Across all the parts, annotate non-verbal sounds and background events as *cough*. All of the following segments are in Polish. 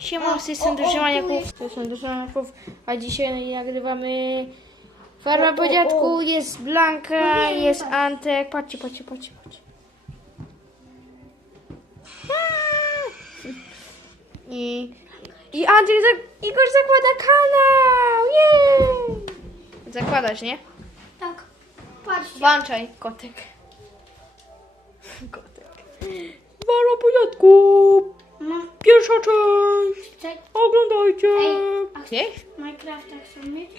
Siema, z tej strony o, o, Dużymaniaków. Z tej strony Dużymaniaków. A dzisiaj nagrywamy Farmę po dziadku. Jest Blanka, jest Antek. Patrzcie, patrzcie, patrzcie, patrzcie. I, i Andrzej, zak- Igor zakłada kanał! Jej! Zakładasz, nie? Tak. Patrzcie. Włączaj, kotek. Kotek. Farma po dziadku! Mam Pierwsza część! Oglądajcie! Ej, a Nie? Minecrafta chcą mieć,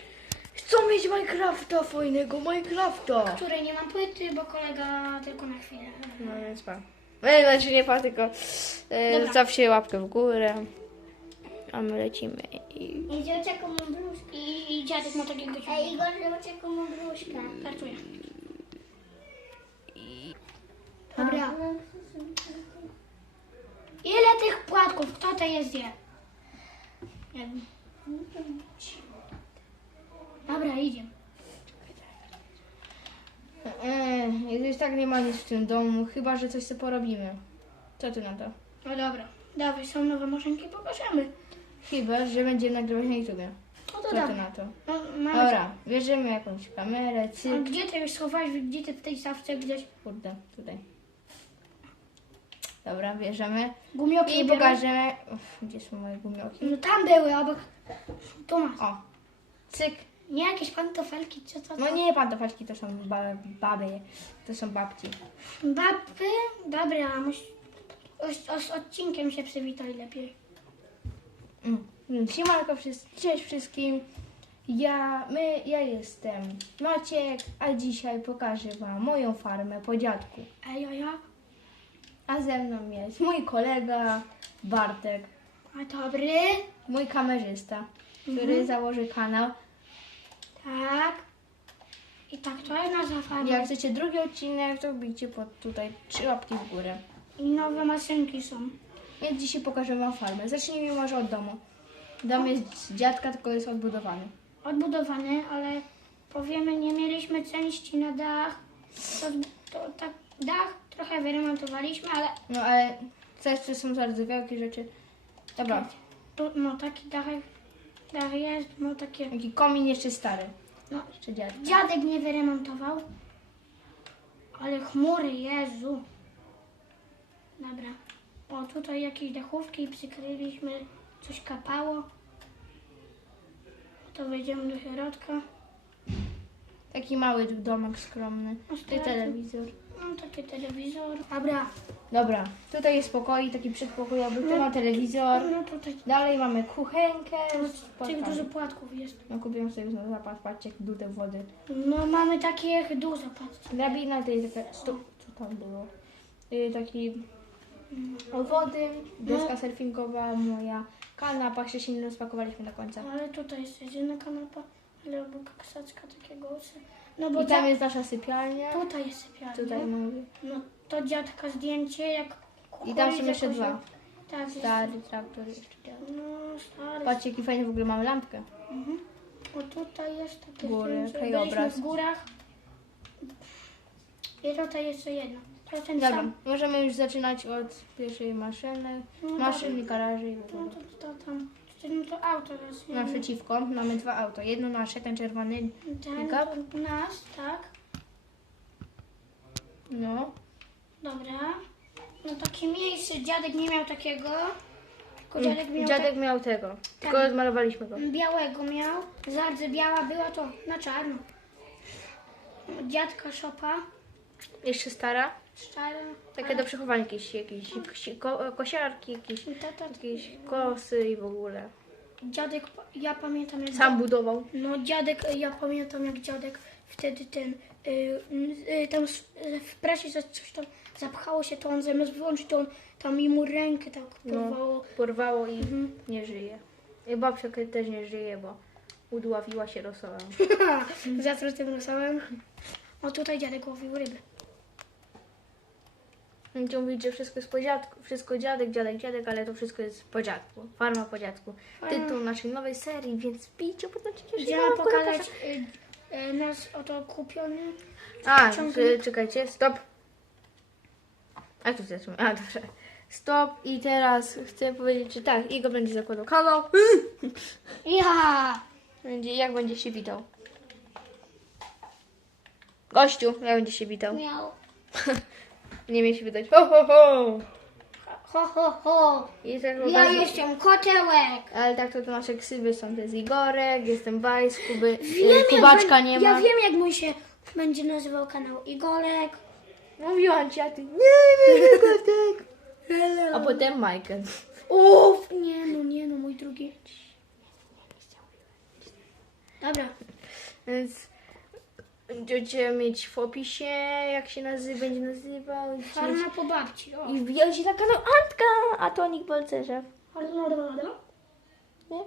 Chcą mieć Minecrafta, fajnego Minecrafta! której nie mam płyty, bo kolega tylko na chwilę. No więc pan. E, znaczy nie pan, tylko e, zostawcie łapkę w górę. A my lecimy i... I dzieciaku mam bluzkę. I, I dziadek ma takiego ciucha. Ej, Igor, dzieciaku mam bluzkę. Kartuję. Dobra. Płatków? Kto to jest wiem. Dobra, idziemy. E, już tak nie ma nic w tym domu, chyba że coś sobie porobimy. Co ty na to? No dobra. Dawaj, są nowe maszynki, pokażemy. Chyba, że będziemy nagrywać na YouTubie. No Co to ty dobra. na to? No, mamy Dobra, bierzemy jakąś kamerę, A cyk. gdzie ty już schowałeś? Gdzie ty w tej stawce gdzieś? Kurde, tutaj. Dobra, bierzemy. Gumioki I bierzemy? pokażemy... Gdzie są moje gumioki? No tam były, obok. Tu masz. O, cyk. Nie jakieś pantofelki, czy co? No nie, pantofeczki to są ba baby, to są babci. Baby? Dobra, muś... z, z odcinkiem się przywitaj lepiej. Mm. Siemanko cześć wszystkim. Ja, my, ja jestem Maciek, a dzisiaj pokażę Wam moją farmę po dziadku. Ej, a jak? A ze mną jest mój kolega Bartek, A dobry? mój kamerzysta, który założy kanał. Tak. I tak to jest nasza farma. Jak chcecie drugi odcinek, to bijcie pod tutaj trzy łapki w górę. I nowe maszynki są. Więc dzisiaj pokażę Wam farmę. Zacznijmy może od domu. Dom jest z dziadka, tylko jest odbudowany. Odbudowane, ale powiemy, nie mieliśmy części na dach. To, to tak, dach trochę wyremontowaliśmy, ale No ale też są bardzo wielkie rzeczy. Dobra, tu, no taki dach, dach jest, no takie... taki komin jeszcze stary. No, Jeszcze dziadka. Dziadek nie wyremontował. Ale chmury, Jezu. Dobra. O, tutaj jakieś dachówki przykryliśmy. Coś kapało. To wejdziemy do środka. Taki mały domek skromny. No, I telewizor. Mam taki telewizor. Dobra. Dobra, tutaj jest pokoik, taki przedpokojowy, tu ma telewizor. No tutaj Dalej mamy kuchenkę. z tych płatkami. dużo płatków jest. No kupiłem sobie na zapas, patrzcie, jak dudę wody. No mamy takich dużo, patrzcie. Drabina to jest taka, stu, co tam było? Y, taki o wody, deska surfingowa, moja kanapa, się nie rozpakowaliśmy do końca. Ale tutaj jest jedna kanapa. Ale obok krzaczka takiego. No bo I tam jest nasza sypialnia. tutaj jest sypialnia. Tutaj mamy. No to dziadka zdjęcie jak I tam są jeszcze dwa. Tak, jest. Stary traktor jeszcze działa. No stary. Patrzcie, jaki fajny w ogóle mamy lampkę. Mhm. O tutaj jest takie Góry, zdjęcie. krajobraz. W górach. I tutaj jeszcze jedno. To jest ten Dobra, sam. możemy już zaczynać od pierwszej maszyny, No maszyny, garaży i No to, to tam. No to auto? Naprzeciwko mamy dwa auto. Jedno nasze, ten czerwony, Ten pick-up. to nas, tak. no. Dobra. No takie miejsce. Dziadek nie miał takiego. Tylko dziadek miał Mm, Dziadek miał tego, tylko Tak. go. tak, białego miał. Zardzy biała była to na czarno. Dziadka szopa. Jeszcze stara, Takie do przechowania jakieś, jakieś ko kosiarki, jakieś, I tata, jakieś kosy i w ogóle. dziadek, ja pamiętam jak... Sam budował. No dziadek, ja pamiętam jak dziadek wtedy ten, y, y, tam s- y, w prasie za- coś tam zapchało się, to on zamiast wyłączyć, to on tam i mu rękę tak No, porwało. porwało i Mhm. nie żyje. I babcia też nie żyje, bo udławiła się rosołem. *laughs* Zatruł tym rosołem. O tutaj dziadek łowił ryby. Będziecie mówić, że wszystko jest po dziadku, wszystko dziadek, dziadek, dziadek, ale to wszystko jest po dziadku. Farma po dziadku. Tytuł naszej nowej serii, więc wbijcie pod notatki. Idziemy pokazać y, y, nasz oto kupiony. A, ciągnik. czekajcie, stop. A tu zaczynamy. A, dobrze. Stop i teraz chcę powiedzieć, że tak, Igor będzie zakładał kanał. *laughs* Ja! Będzie, jak będzie się witał? Gościu, jak będzie się witał? Miał. *laughs* Nie mnie się wydać. Ho, ho, ho! Ho, ho, ho! I tak Ja bardzo- jestem kotełek! Ale tak to, to nasze ksywy są. To jest Igorek, jestem Bajs, Kuby, Wiem, e, Kubaczka jak, nie Ja ma. wiem, jak mój się będzie nazywał kanał Igolek. Mówiłam ci, a ty nie, nie, nie, kotek. A potem Michael. Uff, nie no, nie no, mój drugi. Dobra, Więc będziecie mieć w opisie, jak się nazy będzie nazywał. Będziecie mieć- farma po babci. O. I wbijajcie na kanał Antka, a Tonik Bolcerzew. Nie?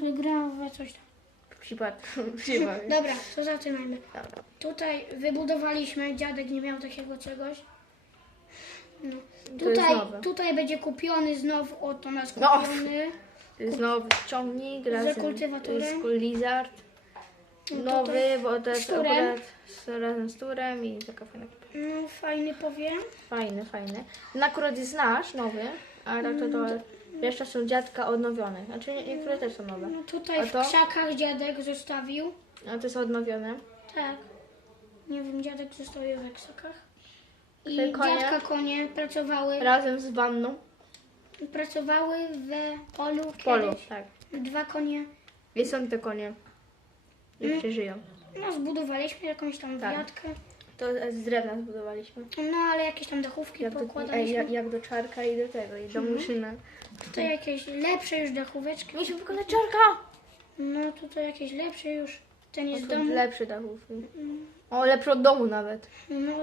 Wygrałam we coś tam. W przypadku. w przypadku. Dobra, to zaczynajmy. Dobra. Tutaj wybudowaliśmy, dziadek nie miał takiego czegoś. No. Jest Tutaj, nowe. tutaj będzie kupiony znowu, oto nas No. kupiony. To jest nowy ciągnik razem kultywatorem. z Lizard. No Nowy, bo to jest turem. akurat z, razem z turem i taka fajna No, fajny powiem. Fajny, fajny. Ten akurat jest nasz, nowy, a tak to, to reszta są dziadka odnowione. Znaczy nie- niektóre też są nowe. No tutaj A w to? krzakach dziadek zostawił. A to są odnowione. Tak. Nie wiem, dziadek zostawił w krzakach. I Te konie? dziadka konie pracowały, Razem z wanną. pracowały w polu W polu, kiedyś. tak. Dwa konie. I są te konie. Jeszcze żyją. No, zbudowaliśmy jakąś tam Tak. wiatkę. To z drewna zbudowaliśmy. No, ale jakieś tam dachówki Jak do, pokładaliśmy. jak, jak do czarka i do tego, i do muszyna. Tutaj jakieś lepsze już dachóweczki. Mieliśmy wykonać czarka! No, tutaj jakieś lepsze już. Ten jest domu. lepszy dachówki. O, lepszy od domu nawet. No, u, u,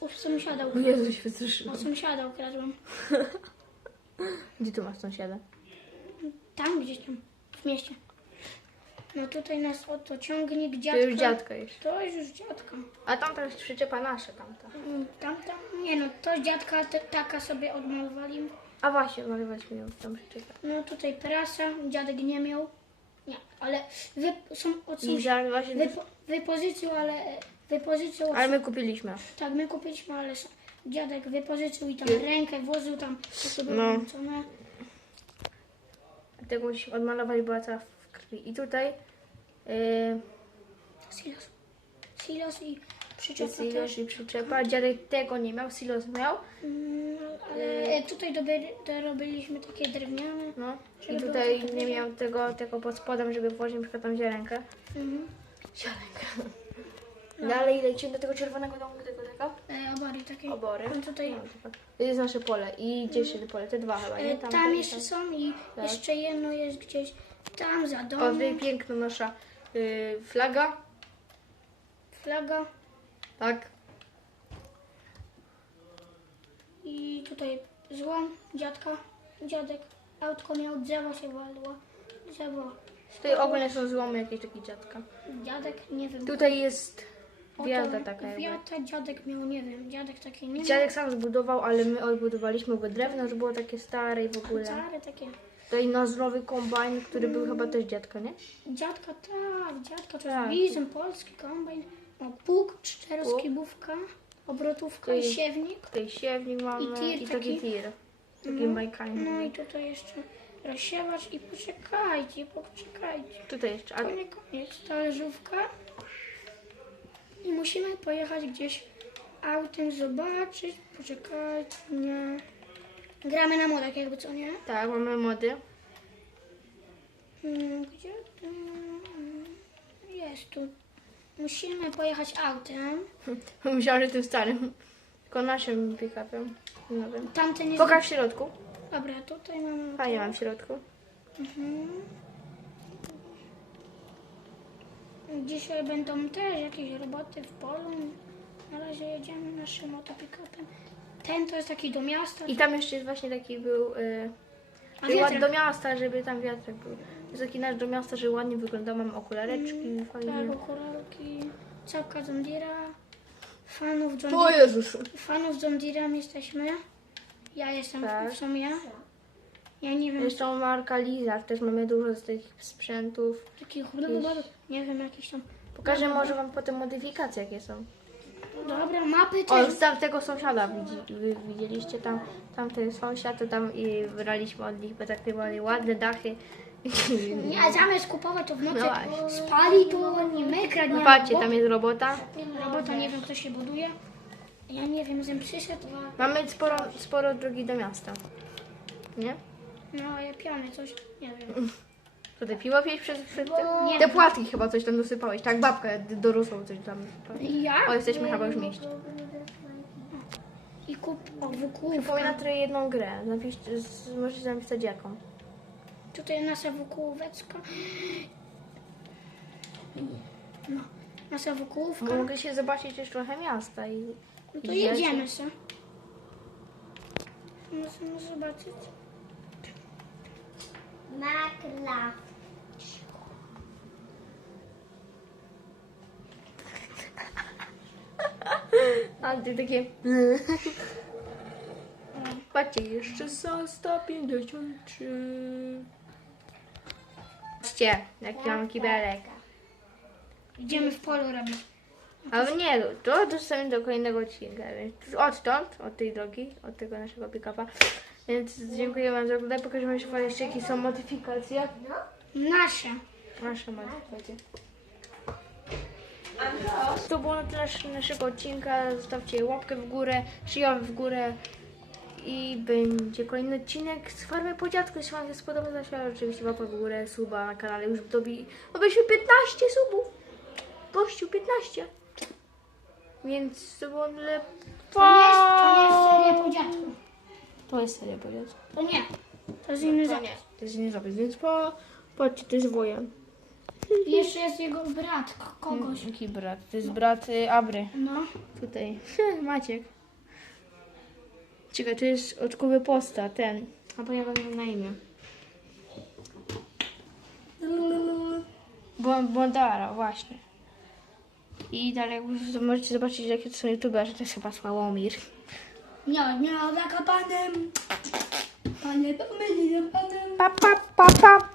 u, u sąsiada ukradłem. Jezu, się wystraszyłam. U sąsiada ukradłem. Gdzie tu masz sąsiada? Tam gdzieś tam, w mieście. No tutaj nas oto ciągnik To dziadka. już dziadka jest. To jest już dziadka. A tam to jest przyczepa nasza tamta. Mm, Tam, tam, nie no, to dziadka te, taka sobie odmalowali. A właśnie, malowaliśmy ją tam przyczepę. No tutaj prasa, dziadek nie miał. Nie, ale wy, są od I sąsiada. za właśnie... Wypo, ale od Ale my kupiliśmy. Tak, my kupiliśmy, ale s- dziadek wypożyczył i tam rękę włożył tam, to sobie No. włączone. Tego musimy odmalować, była cała w krwi. I tutaj yy, Silos. Silos i przyczepa silos i przyczepa. Dziadek tego nie miał, silos miał. Mm, ale tutaj dorobiliśmy takie drewniane. No. I tutaj nie miał tego, tego pod spodem, żeby włożyć na przykład tam ziarenkę. Mhm. Ziarenkę. Dalej lecimy do tego czerwonego domu, tego tego. E, obory takie. Obory. On tutaj, No, To jest nasze pole. I gdzieś się pole? Te dwa chyba, nie? e, tam, i jeszcze są i Tak. jeszcze jedno jest gdzieś tam za O, domem. tutaj piękna nasza yy, flaga. Flaga. Tak. I tutaj złom, dziadka, dziadek. Autko miał, drzewo się walło. Drzewo. Tutaj ogólnie są złomy jakieś takie dziadka. Dziadek, nie wiem. Tutaj jest wiata taka. Wiata dziadek miał, nie wiem, dziadek taki nie. Dziadek sam zbudował, ale my odbudowaliśmy, bo drewno już było takie stare i w ogóle. Cary takie. Tutaj nasz nowy kombajn, który był chyba też dziadka, nie? Dziadka, tak, dziadka to Tak. jest polski kombajn. O, pług, czteroskibówka, obrotówka i Tutaj- siewnik. Tutaj siewnik mamy I tir i taki taki. tir. Takim bajkami. No i tutaj jeszcze rozsiewacz i poczekajcie, poczekajcie. Tutaj jeszcze. A To nie koniec, talerzówka. I musimy pojechać gdzieś autem, zobaczyć, poczekajcie, nie. Gramy na modach jakby co, nie? tak, mamy mody. Mm, Gdzie to? Jest tu. Musimy pojechać autem. *laughs* Myślałam, że tym starym. Tylko naszym pick-upem. Nowym. Tamten jest... Pokaż w środku. Dobra, tutaj mamy... Fajnie mam w środku. Mhm. Dzisiaj będą też jakieś roboty w polu. Na razie jedziemy naszym motopikopem. Ten to jest taki do miasta. I tam jeszcze jest właśnie taki był... Yy, A do miasta, żeby tam wiatrak był. Jest taki nasz do miasta, że ładnie wygląda. Mam okulareczki, fajnie. Tak, okuralki, czapka John Deere'a. Fanów John, O Deere, Jezus! fanów John Deere'a jesteśmy. Ja jestem Tak. w sumie. Ja nie wiem, Jeszcze marka Lizard, też mamy dużo z tych sprzętów. takich nie wiem, jakiś tam. Pokażę może wam potem modyfikacje jakie są. Dobra, mapy O, z tamtego sąsiada widzi, wy, widzieliście tam, tamten sąsiad, to tam i braliśmy od nich, bo takie były ładne dachy. *laughs* Nie, a zamiast kupować to w nocy No właśnie. spali, to nie my kradniemy. No patrzcie, bo- tam jest robota. Robota nie wiem, kto się buduje. Ja nie wiem, zem przyszedł. Mamy sporo, sporo drogi do miasta. Nie? No, ja piany coś, nie wiem. *laughs* Co ty piwo pijesz przed, przed tym? Nie. Te płatki chyba coś tam dosypałeś, tak? Babka dorosłą coś tam. Ja? O, jesteśmy chyba już w mieście. I kup o, wokół. Przypomina trochę jedną grę. Napisz, z, możecie napisać jaką. Tutaj nasza wokółóweczka. No, nasza wokółówka. Bo mogę się zobaczyć też trochę miasta i... No to jedziemy się. Możemy zobaczyć. Makla. A ty takie... *laughs* Patrzcie, jeszcze za 153. Patrzcie, jaki mam kibelek. Idziemy w polu robić. Ale nie, to dostaniemy do kolejnego odcinka. Więc odtąd, od tej drogi, od tego naszego pick-upa. Więc dziękuję Wam za oglądanie. Pokażę Wam jeszcze, jeszcze jakie są modyfikacje. Nasze. Nasze modyfikacje. To było na tyle nasz- naszego odcinka. Zostawcie łapkę w górę, szyję w górę. I będzie kolejny odcinek z farmy po dziadku. Jeśli Wam się spodoba, to oczywiście łapę w górę, suba na kanale. Już dobi... Dobiliśmy 15 subów. Gościu, 15. Więc to było tyle. To nie jest, to nie jest seria po dziadku. To jest seria po dziadku. To nie. To jest inny zapis. to jest nie zapis, więc po... Patrzcie, to jest wojan. I jeszcze jest jego brat, k- kogoś. Jaki brat? To jest brat y, Abry. No. Tutaj. *laughs* Maciek. Czekaj, to jest oczkowy posta, ten. A bo ja mam na imię. Bą- Bondara, właśnie. I dalej już możecie zobaczyć, jakie to są youtuberzy. To jest chyba Sławomir. Nie, nie, za panem. Panie, pomyliłem panem. Pa, pa, pa, pa.